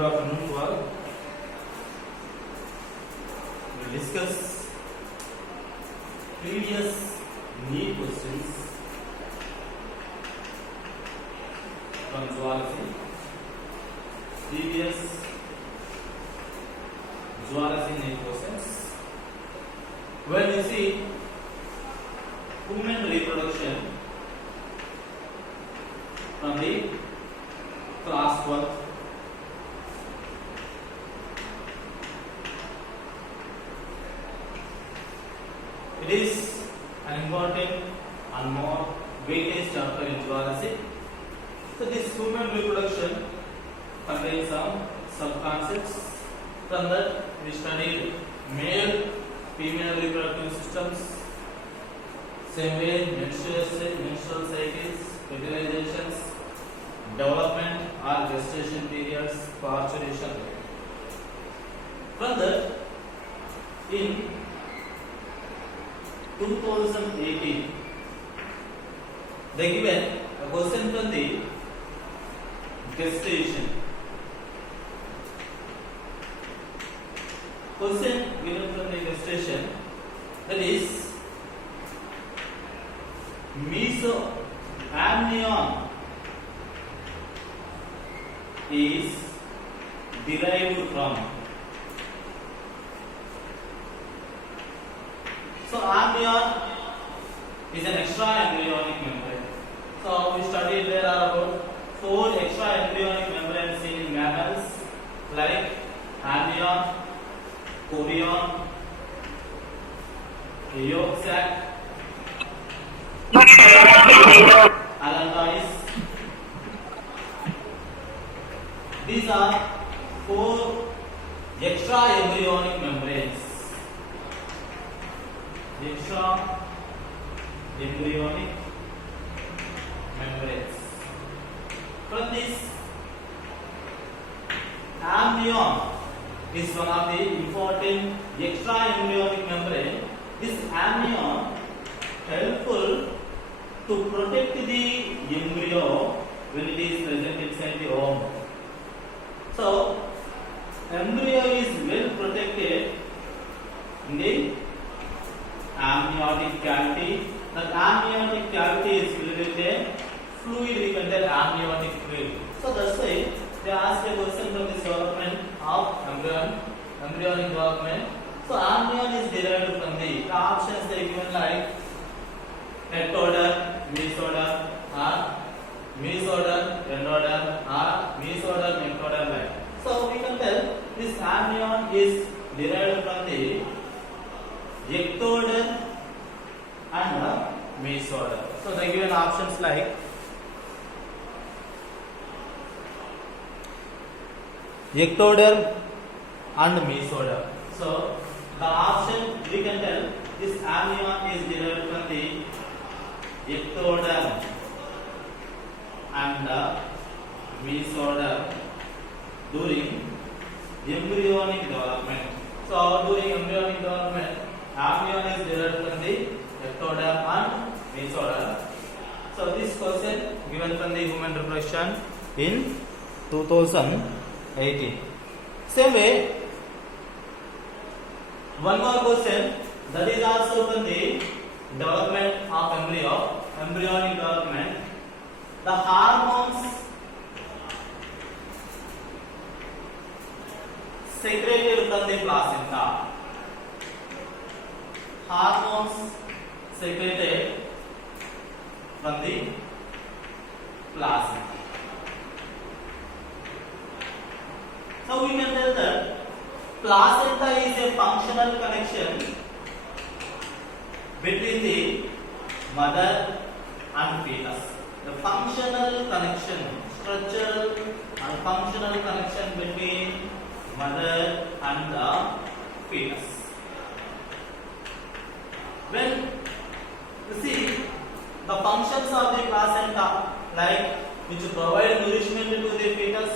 Good afternoon to all. We will discuss previous NEET questions from zoology. Previous zoology NEET questions. When you see human reproduction from the class 12. It is an important and more weightage chapter in zoology. So this human reproduction contains some sub-concepts. From that we studied male, female reproductive systems, same way menstrual cycles, fertilizations, development or gestation periods, parturition. From that, in 2018, they given a question from the gestation. Question given from the gestation, that is amnion is derived from. So amnion is an extra embryonic membrane. So we studied there are about 4 extra embryonic membranes seen in mammals like amnion, chorion, yolk sac, allantois. These are 4 extra embryonic membranes. Extra embryonic membranes. From this, amnion is one of the important extra embryonic membrane. This amnion helpful to protect the embryo when it is present inside the ovum. So, embryo is well protected in the amniotic cavity. That amniotic cavity is filled with a fluid we can tell amniotic fluid. So that's why they ask a question from this development of embryonic development. So amnion is derived from the options they given like ectoderm, mesoderm, or mesoderm, endoderm, or mesoderm, ectoderm like. So we can tell this amnion is derived from the ectoderm and mesoderm. So they given options like ectoderm and mesoderm. So the option we can tell this amnion is derived from the ectoderm and mesoderm during embryonic development. So during embryonic development, amnion is derived from the ectoderm and mesoderm. So this question given from the human reproduction in 2018. Same way, one more question that is also from the development of embryo, embryonic development. The hormones secreted from the placenta. Hormones secreted from the placenta. So we can tell that placenta is a functional connection between the mother and fetus. The functional connection, structural and functional connection between mother and the fetus. When you see the functions of the placenta, like which provide nourishment to the fetus,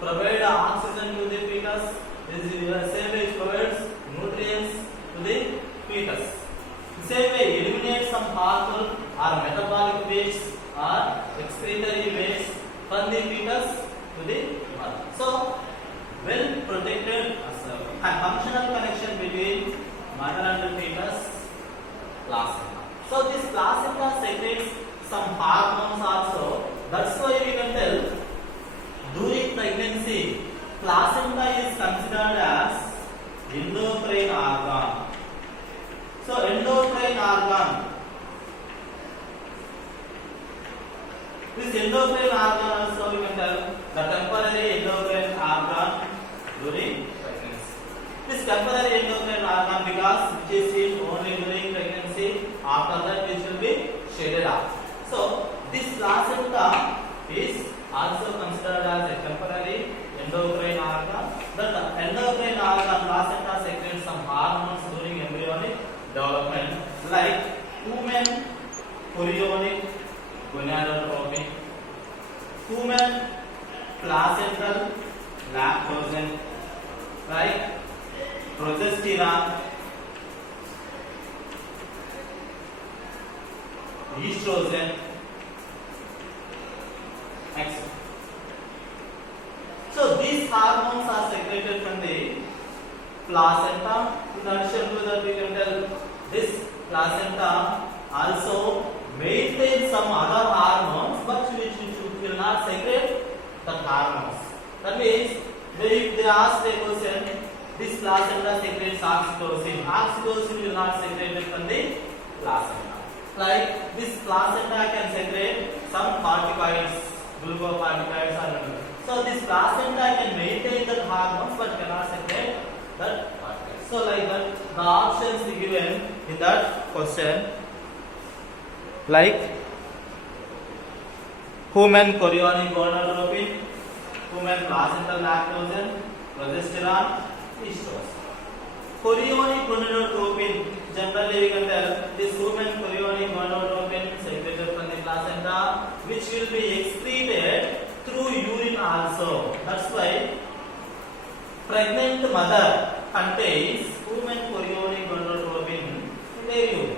provide oxygen to the fetus, same way it provides nutrients to the fetus. Same way eliminate some harmful or metabolic waste or excretory waste from the fetus to the mother. So So this placenta secretes some hormones also. That's why we can tell during pregnancy, placenta is considered as endocrine organ. So endocrine organ. This endocrine organ also we can tell the temporary endocrine organ during pregnancy. This temporary endocrine organ because which is seen only during pregnancy, after that it will be shaded off. So this placenta is also considered as a temporary endocrine organ. The endocrine organ placenta secretes some hormones during embryonic development like human chorionic gonadotropin, human placental lactogen, like progesterone, estrogen, etc. So these hormones are secreted from the placenta. In addition to that, we can tell this placenta also maintains some other hormones, but which will not secrete the hormones. That means, if they ask a question, this placenta secretes oxytocin. Oxytocin will not secrete from the placenta. Like this placenta can secrete some corticoids, glucocorticoids or whatever. So this placenta can maintain the hormones but cannot secrete that corticoids. So like that, the options given in that question, like human chorionic gonadotropin, human placental lactogen, progesterone, estrogen. Chorionic gonadotropin, generally we can tell this human chorionic gonadotropin secreted from the placenta, which will be excreted through urine also. That's why pregnant mother contains human chorionic gonadotropin in their urine.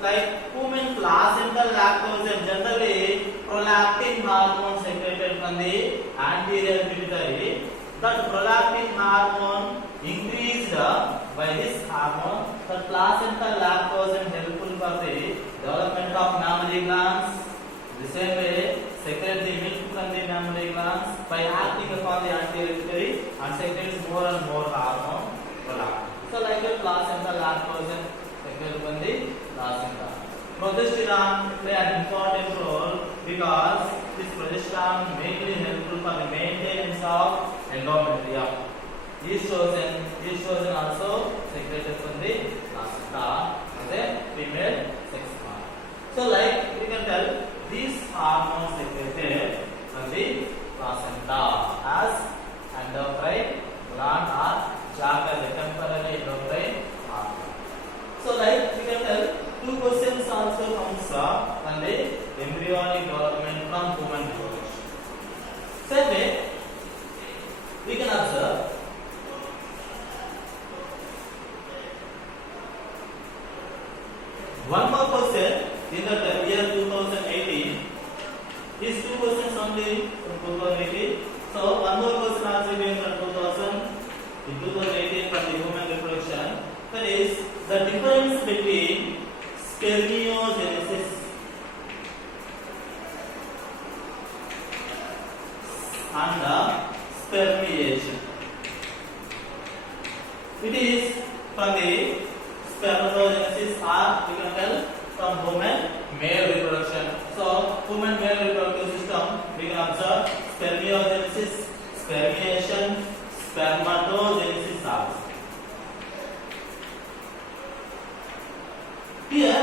Like human placental lactogen, generally prolactin hormone secreted from the anterior pituitary. That prolactin hormone increased by this hormone. The placental lactogen helpful for the development of mammary glands. The same way, secrete the milk from the mammary glands by acting upon the anterior pituitary and secretes more and more hormone prolactin. So like a placental lactogen secreted from the placenta. Progesterone play an important role because this progesterone mainly helpful for the maintenance of endometrium. Estrogen also secreted from the placenta as a female sex hormone. So like we can tell these hormones secreted from the placenta as endocrine gland or the temporary endocrine hormone. So like we can tell two questions also comes from the embryonic development from human reproduction. Same way, we can observe one more question in the year 2018. These two questions only from 2018. So one more question also came from 2018 from the human reproduction. That is the difference between spermiogenesis and the spermiation. It is from the spermatogenesis or we can tell from human male reproduction. So human male reproductive system we can observe spermiogenesis, spermiation, spermatogenesis also. Here,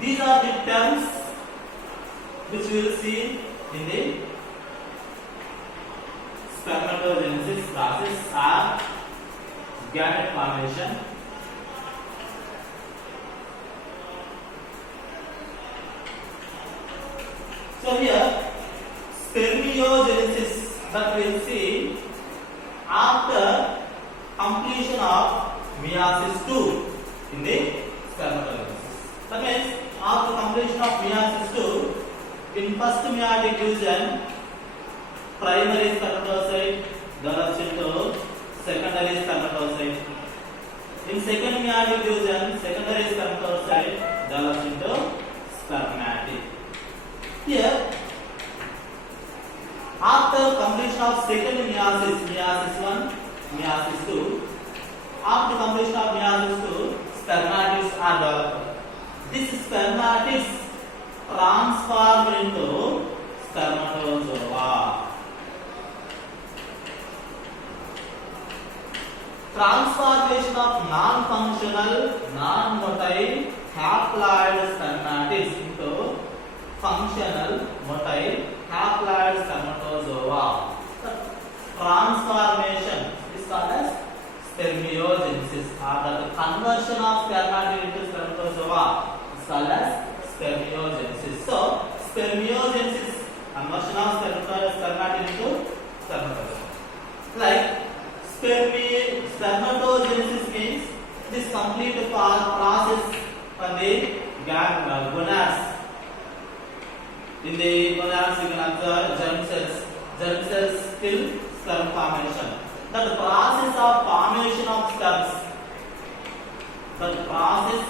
these are the terms which we will see in the spermatogenesis process or gamete formation. So here, spermiogenesis that we will see after completion of meiosis II in the spermatogenesis. That means after completion of meiosis II, in first meiotic division, primary spermatocyte develops into secondary spermatocyte. In second meiotic division, secondary spermatocyte develops into spermatic. Here, after completion of second meiosis, meiosis 1, meiosis 2, after completion of meiosis 2, spermatids are developed. These spermatids transform into spermatozoa. Transformation of non-functional, non-motile, haploid spermatids into functional, motile, haploid spermatozoa. The transformation is called as spermiogenesis, or the conversion of spermatid into spermatozoa is called as spermiogenesis. So, spermiogenesis, conversion of spermatid into spermatozoa. Like spermatogenesis means this complete process for the gonads. In the gonads, you can observe germ cells till sperm formation. The process of formation of sperms. The process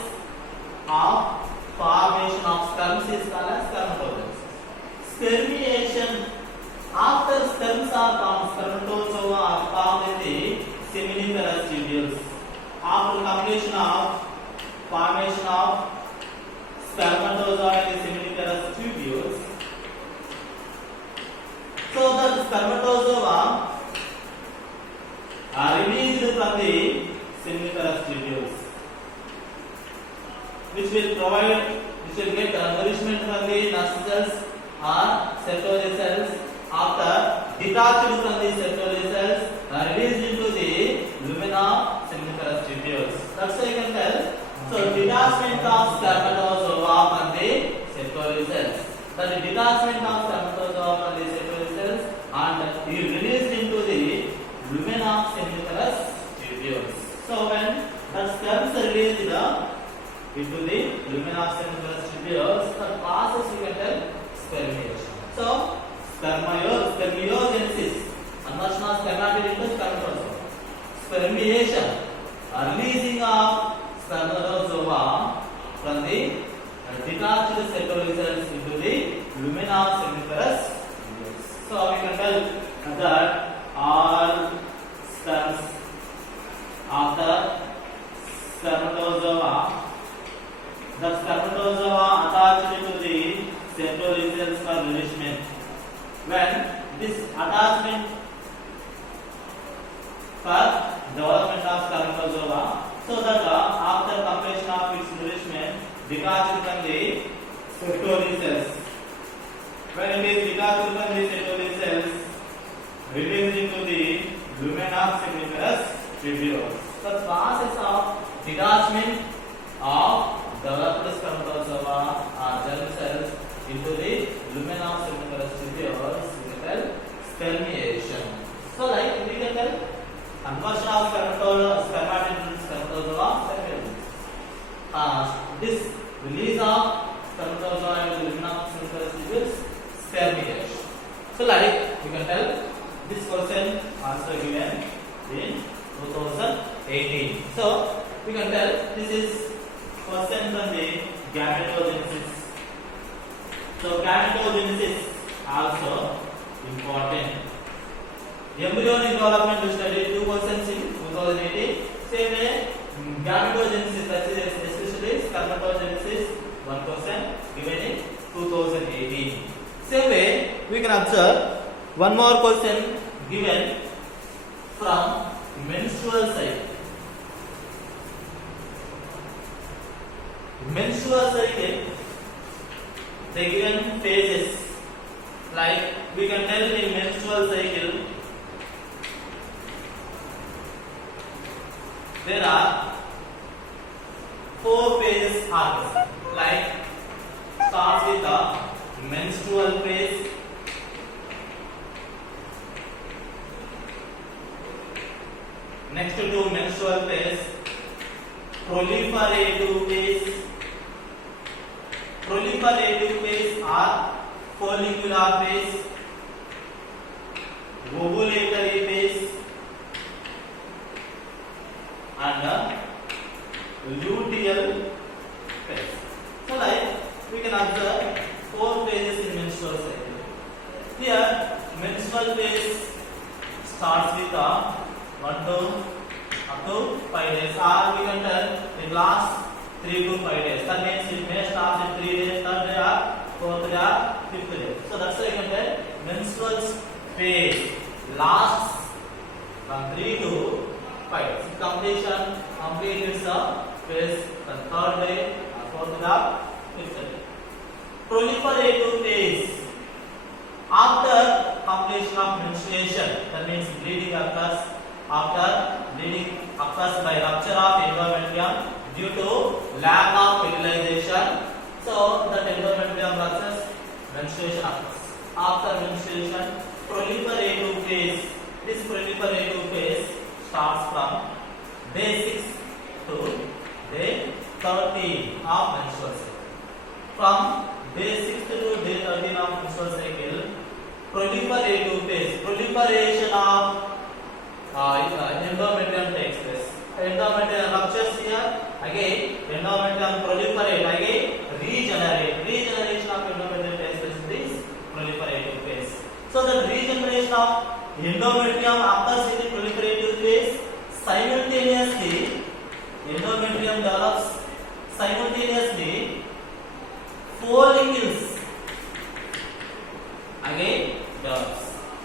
of formation of sperms is called as spermatogenesis. Spermiation. After sperms are formed, spermatozoa are formed in the seminiferous tubules. After completion of formation of spermatozoa in the seminiferous tubules, so the spermatozoa are released from the seminiferous tubules, which will get nourishment from the nerve cells or Sertoli cells. After detached from the Sertoli cells, are released into the lumina seminiferous tubules. That's how you can tell. So detachment of spermatozoa from the Sertoli cells. The detachment of spermatozoa from the Sertoli cells and is released into the lumina seminiferous tubules. So when the sperms are released into the lumina seminiferous tubules, the process you can tell spermiation. So spermiogenesis, conversion of spermatid into spermatozoa. Spermiation, releasing of spermatozoa from the detached Sertoli cells into the lumina seminiferous tubules. So we can tell that all sperms of the spermatozoa attached to the Sertoli cells for nourishment. When this attachment for development of spermatozoa, so that after completion of its nourishment, detached from the Sertoli cells. When it is detached from the Sertoli cells, released into the lumina seminiferous tubules. The process of detachment of developed spermatozoa or germ cells into the lumina seminiferous tubules, we can tell spermiation. So, like we can tell conversion of spermatid into spermatozoa, spermiogenesis. This release of spermatozoa into the lumina seminiferous tubules, spermiation. So, like we can tell this question also given in 2018. So, we can tell this is question from the gametogenesis. So gametogenesis also important. Embryonic development we studied 2 questions in 2018. Same way gametogenesis, that is especially spermatogenesis, 1 question given in 2018. Same way we can observe one more question given from menstrual cycle. Menstrual cycle, they given phases. Like we can tell in menstrual cycle there are 4 phases are present. Like starts with the menstrual phase, next to menstrual phase, proliferative phase. Proliferative phase or follicular phase, ovulatory phase, and we can observe 4 phases in menstrual cycle. Here, menstrual phase starts with 1 to up to 5 days, or we can tell it lasts 3 to 5 days. That means it may start in 3 days, 3rd day, or 4th day, or 5th day. So that's why you can tell menstrual phase lasts from 3 to 5. So completes the phase the 3rd day, 4th day, 5th day. Proliferative phase after completion of menstruation, that means bleeding occurs by rupture of endometrium due to lack of fertilization. So that endometrium ruptures, menstruation occurs. After menstruation, proliferative phase. This proliferative phase starts from day 6 to day 13 of menstrual cycle. From day 6 to day 13 of menstrual cycle, proliferative phase, proliferation of endometrium takes place. Endometrium ruptures here, again endometrium proliferate, again regenerate. Regeneration of endometrium takes place in this proliferative phase. So the regeneration of endometrium occurs in the proliferative phase. Simultaneously, endometrium develops simultaneously follicles again develops.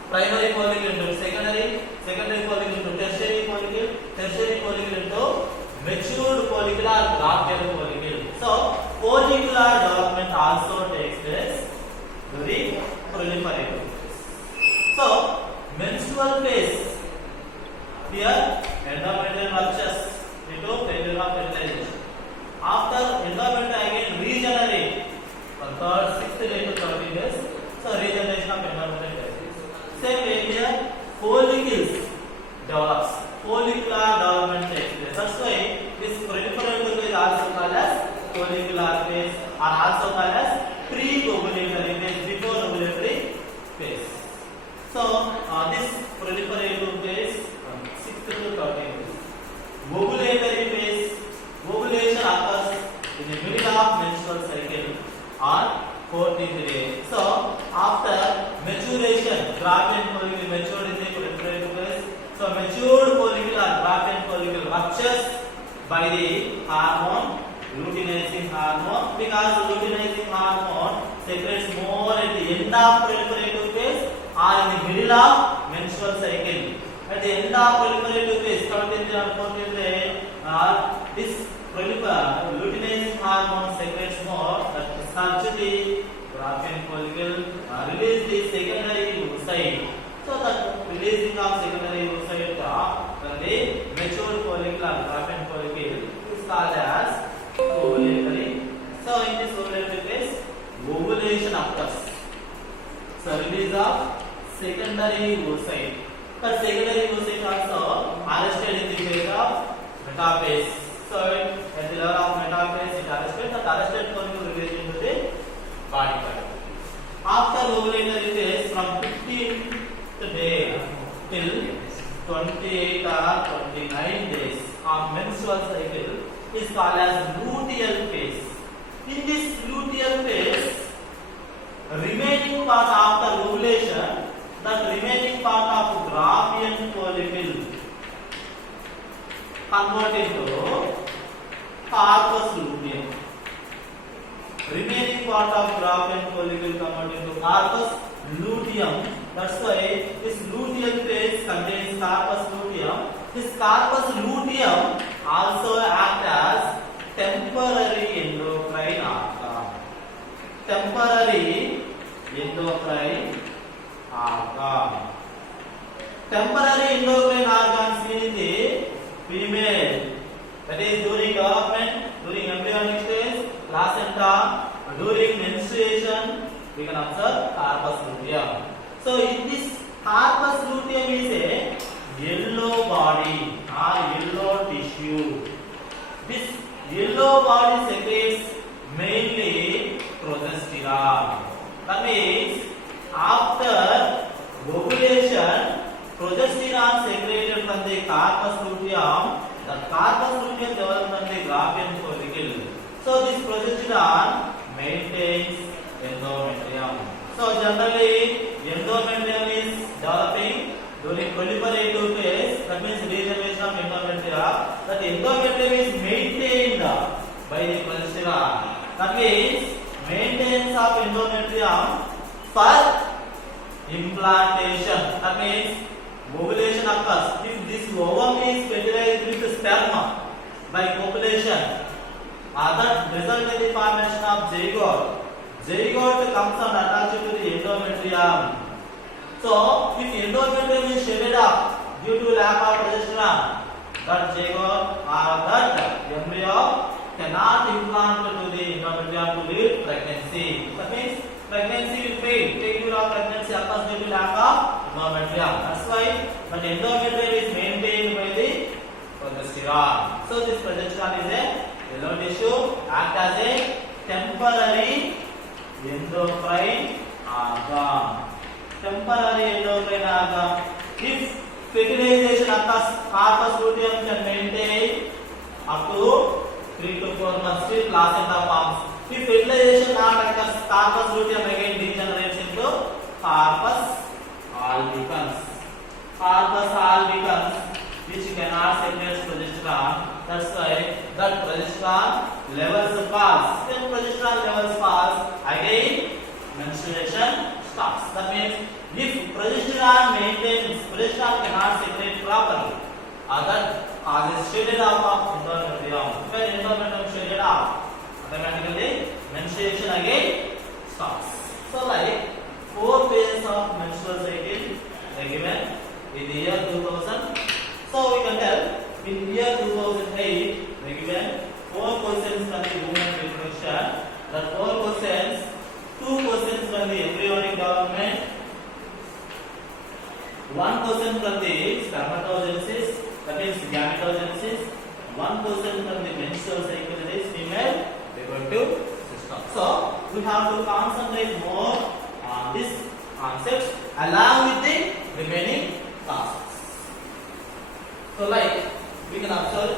Primary follicle into secondary follicle into tertiary follicle into matured follicle or grafted follicle. So follicular development also takes place during proliferative phase. So menstrual phase, here endometrium ruptures due to failure of fertilization. After endometrium again regenerate from 3rd, 6th day to 13 days. So regeneration of endometrium takes place. Same way here, follicles develops. Follicular development takes place. That's why this proliferative phase is also called as follicular phase, or also called as pre-ovulatory phase, before ovulatory phase. So this proliferative phase from 6th to 13th days. Ovulatory phase, ovulation occurs in the middle of menstrual cycle on 14th day. So after maturation, grafted follicle matured in the proliferative phase. So matured follicle or grafted follicle ruptures by the hormone, luteinizing hormone, because luteinizing hormone secretes more at the end of proliferative phase or in the middle of menstrual cycle. At the end of proliferative phase, 13th or 14th day, this luteinizing hormone secretes more, that search the grafted follicle, release the secondary oocyte. So that releasing of secondary oocyte from the matured follicle or grafted follicle is called as ovulatory. So in this ovulatory phase, ovulation occurs. So release of secondary oocyte. But secondary oocyte also arrested in the phase of metaphase. So at the level of metaphase it arrested. That arrested follicle released into the body part. After ovulatory phase, from 15th day till 28 or 29 days of menstrual cycle is called as luteal phase. In this luteal phase, remaining part after ovulation, that remaining part of Graafian follicle convert into corpus luteum. Remaining part of Graafian follicle convert into corpus luteum. That's why this luteal phase contains corpus luteum. This corpus luteum also acts as temporary endocrine organ. Temporary endocrine organ. Temporary endocrine organs mean the female. That is during development, during embryonic stage, placenta, during menstruation, we can observe corpus luteum. So in this corpus luteum is a yellow body or yellow tissue. This yellow body secretes mainly progesterone. That means after ovulation, progesterone secreted from the corpus luteum. The corpus luteum develops from the Graafian follicle. So this progesterone maintains endometrium. So generally endometrium is developing during proliferative phase, that means regeneration of endometrium. That endometrium is maintained by the progesterone. That means maintenance of endometrium for implantation. That means ovulation occurs. If this ovum is fertilized with sperm by copulation, that result in the formation of zygote. Zygote comes and attached to the endometrium. So, if endometrium is shredded up due to lack of progesterone, that zygote or that embryo cannot implant to the endometrium to lead pregnancy. That means pregnancy will fail. Failure of pregnancy occurs due to lack of endometrium. That's why but endometrium is maintained by the progesterone. So this progesterone is a yellow tissue, act as a temporary endocrine organ. Temporary endocrine organ. If fertilization occurs, corpus luteum can maintain up to 3 to 4 months till placenta forms. If fertilization not occurs, corpus luteum again degenerates into corpus albicans. Corpus albicans, which cannot secrete progesterone. That's why that progesterone levels falls. When progesterone levels falls, again menstruation starts. That means if progesterone maintains, progesterone cannot secrete properly, that causes shedding off of endometrium. When endometrium shredded off, automatically menstruation again starts. So like 4 phases of menstrual cycle are given in the year 2000. So we can tell in the year 2008 they given 4 questions from the human reproduction. That 4 questions, 2 questions from the embryonic development, 1 question from the spermatogenesis, that means gametogenesis, 1 question from the menstrual cycle, that is female reproductive system. So we have to concentrate more on this concepts along with the remaining tasks. So like we can observe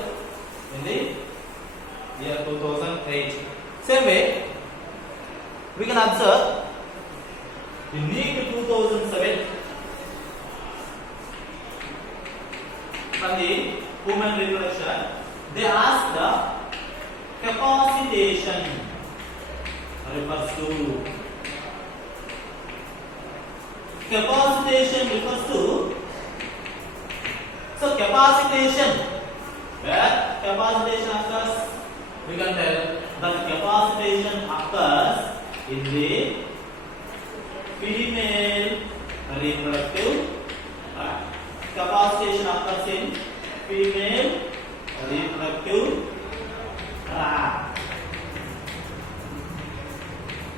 in the year 2008. Same way we can observe the NEET 2007 from the human reproduction. They ask the capacitation refers to so capacitation, where capacitation occurs, we can tell that capacitation occurs in the female reproductive tract. Capacitation occurs in female reproductive tract.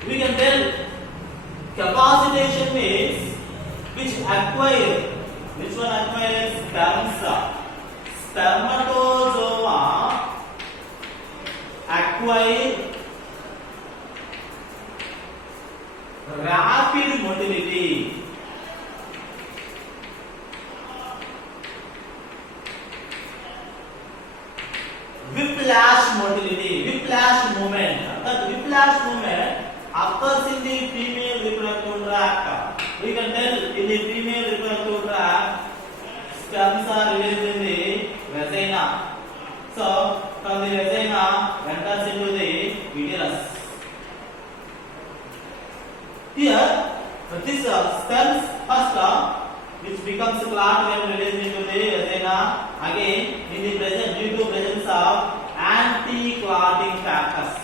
We can tell capacitation means which acquire. Which one acquires? Sperms. Spermatozoa acquire rapid motility. Whiplash motility, whiplash movement. That whiplash movement occurs in the female reproductive tract. We can tell in the female reproductive tract, sperms are released in the vagina. So from the vagina enters into the uterus. Here, this sperms first, which becomes clot when released into the vagina. Again, in the presence, due to presence of anti-clotting factors,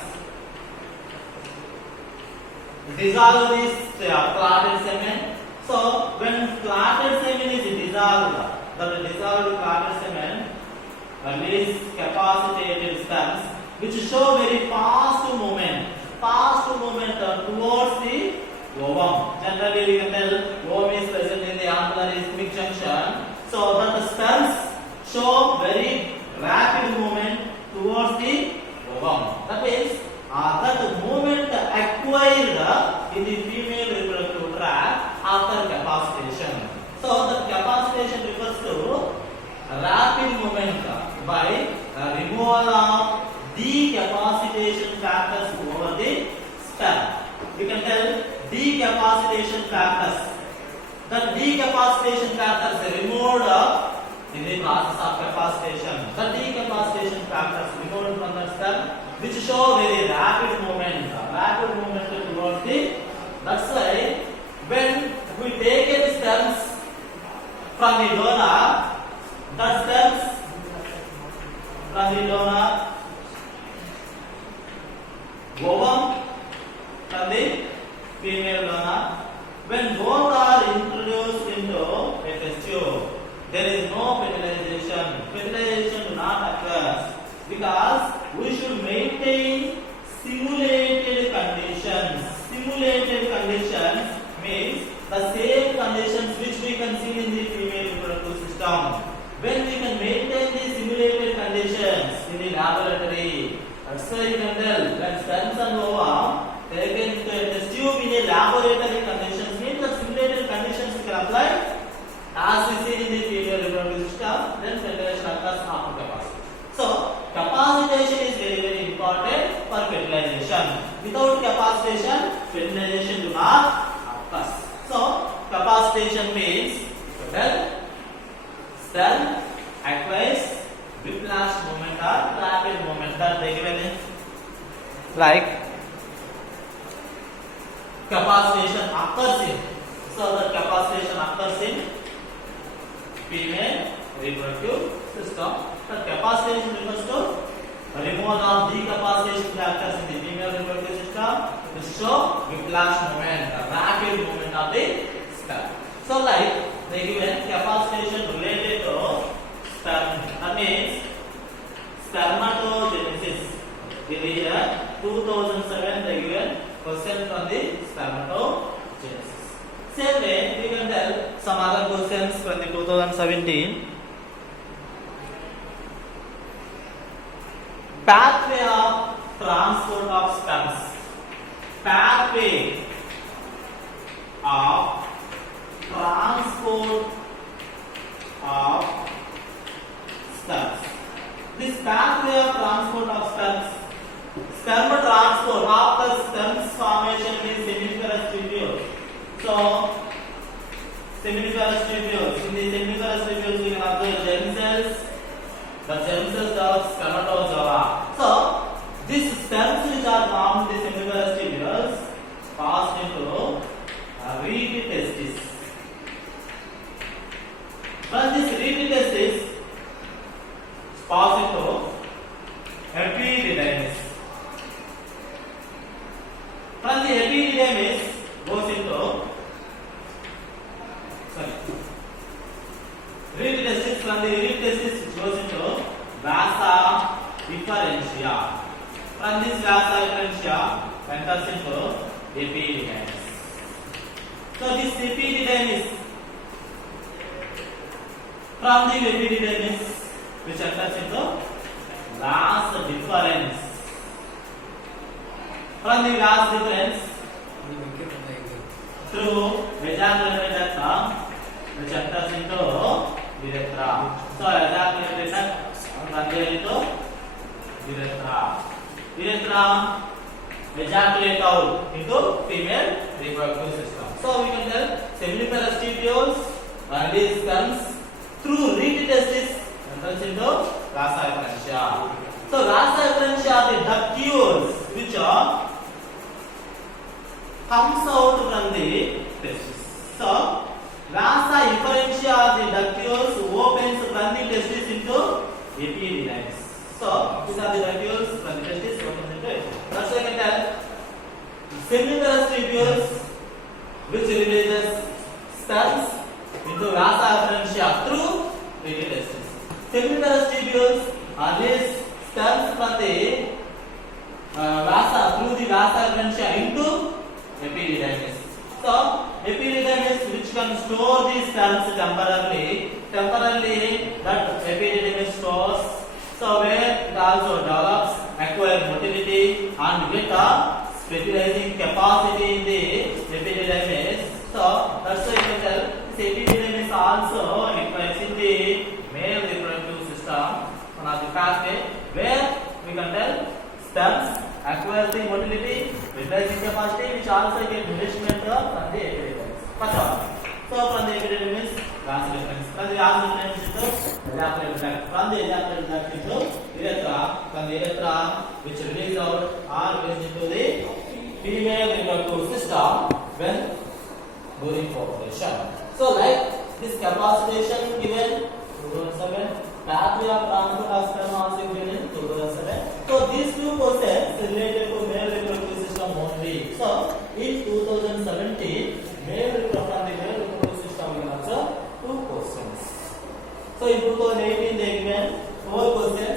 dissolve this clotted semen. So when clotted semen is dissolved, the dissolved clotted semen release capacitated sperms, which show very fast movement towards the ovum. Generally, we can tell ovum is present in the anular isthmic junction. So that the sperms show very rapid movement towards the ovum. That means that movement acquired in the female reproductive tract after capacitation. So the capacitation refers to rapid movement by removal of decapacitation factors over the sperm. We can tell decapacitation factors. The decapacitation factors are removed in the process of capacitation. The decapacitation factors removed from the sperm, which show very rapid movement towards the. That's why when we take the sperms from the donor, the sperms from the donor, ovum from the female donor, when both are introduced into a test tube, there is no fertilization. Fertilization do not occur because we should maintain simulated conditions. Simulated conditions means the same conditions which we can see in the female reproductive system. When we can maintain the simulated conditions in the laboratory, that's why you can tell when sperms and ova taken into a test tube in a laboratory conditions means the simulated conditions we can apply as we see in the female reproductive system, then fertilization occurs after capacitation. So capacitation is very, very important for fertilization. Without capacitation, fertilization do not occur. So capacitation means sperm acquires whiplash movement or rapid movement that they given in like capacitation occurs in. So the capacitation occurs in female reproductive system. The capacitation refers to removal of decapacitation factors in the female reproductive system to show whiplash movement, the rapid movement of the sperm. So like they given capacitation related to sperm, that means spermatogenesis. In the year 2007 they given question from the spermatogenesis. Same way we can tell some other questions from the 2017. Pathway of transport of sperms. Pathway of transport of sperms. This pathway of transport of sperms, sperm transport after sperms formation is seminiferous tubules. So seminiferous tubules. In the seminiferous tubules we can observe germ cells. The germ cells of spermatozoa. So these sperms which are formed in the seminiferous tubules pass into reed testis. From this reed testis pass into epididymis. From the epididymis goes into reed testis. From the reed testis goes into vasa efferentia. From this vasa efferentia enters into epididymis. So this epididymis, from the epididymis which enters into vas deferens. From the vas deferens through ejaculatory duct which enters into urethra. So ejaculatory duct from there into urethra. Urethra ejaculate out into female reproductive system. So we can tell seminiferous tubules release sperms through reed testis enters into vasa efferentia. So vasa efferentia are the ductules which are comes out from the testis. So vasa efferentia are the ductules opens from the testis into epididymis. So these are the ductules from the testis opens into it. That's why I can tell seminiferous tubules which releases sperms into vasa efferentia through reed testis. Seminiferous tubules release sperms from the vasa through the vasa efferentia into epididymis. So epididymis which can store these sperms temporarily that epididymis stores. So where it also develops, acquire motility and get a fertilizing capacity in the epididymis. So that's why you can tell this epididymis also requires in the male reproductive system one of the pathway where we can tell sperms acquire the motility, Utilizing capacity which also get nourishment from the epidermis. So from the epidermis, translucent. From the translucent into evaporative duct. From the evaporative duct into urethra. From the urethra, which release out or release into the female reproductive system when during ovulation. So like this capacitation given 2007, pathway of transfer of sperma also given in 2007. So these two questions related to male reproductive system only. So in 2017, male reproductive system we can answer 2 questions. So in 2018 they given 4 questions.